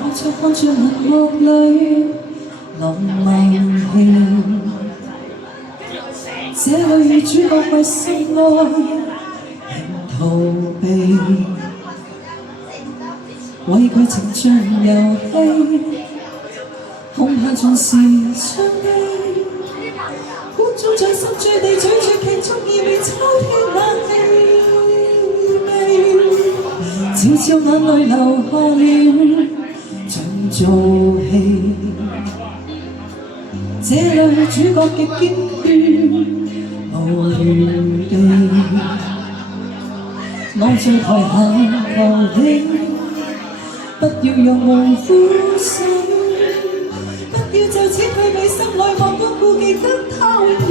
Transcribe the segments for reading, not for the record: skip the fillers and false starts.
我就看着銀幕裏浪漫戲，這裏主角為心愛逃避，為佢情像遊戲，恐怕總是傷悲。觀眾在心醉地咀嚼劇中意味秋天冷氣味，悄悄眼淚流下了，像做戲。這裏主角極堅決，無餘地。我在台下求你，不要讓夢枯死，不要就此退避，心裏忘光顧忌，跟他永遠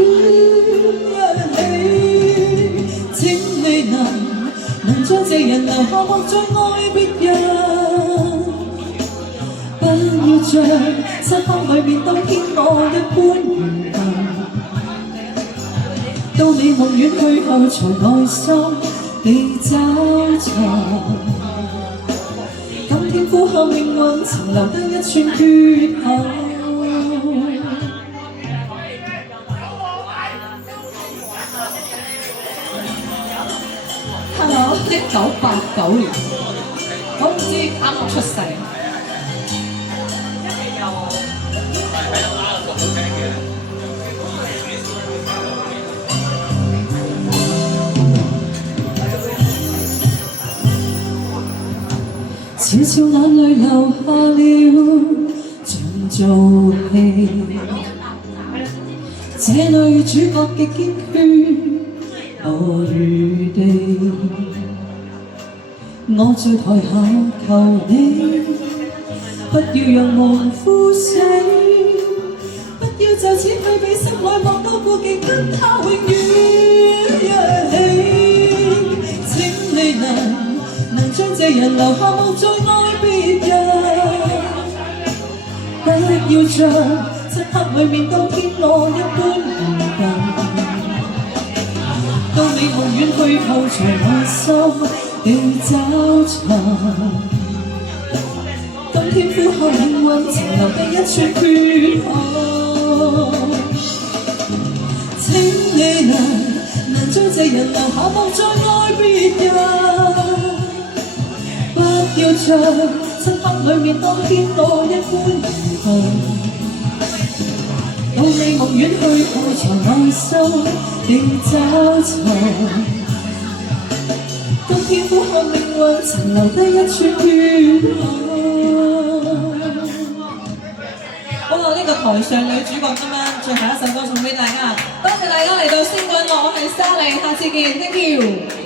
一起。請你能將這人留下，莫再愛別人，不要像漆黑裏面當天我一般愚笨，到你夢遠去後才內心地找尋。今天呼喊命運，曾留得一串缺口。Hello， 1989年，我唔知啱啱出世。悄悄眼淚流下了，像做戲。這裏主角極堅決，無餘地。我在台下求你，不要讓夢枯死，不要就此退避，心內莫多顧忌，跟他永遠一起。請你能將這人留下，莫再愛別人，不要像漆黑裏面當天我一般愚笨，到你夢遠去後才內心地找尋。今天呼喊命運，曾留低一串缺口。請你能將這人留下，莫再愛別人，不要像漆黑裏面當天我一般愚笨，到你夢遠去後才內心地找尋。今天呼喊命運，曾留低一串缺口。好啦，呢個台上女主角今晚最後一首歌送俾大家，多謝大家嚟到星滾樂，我係莎莉，下次見 ，thank you。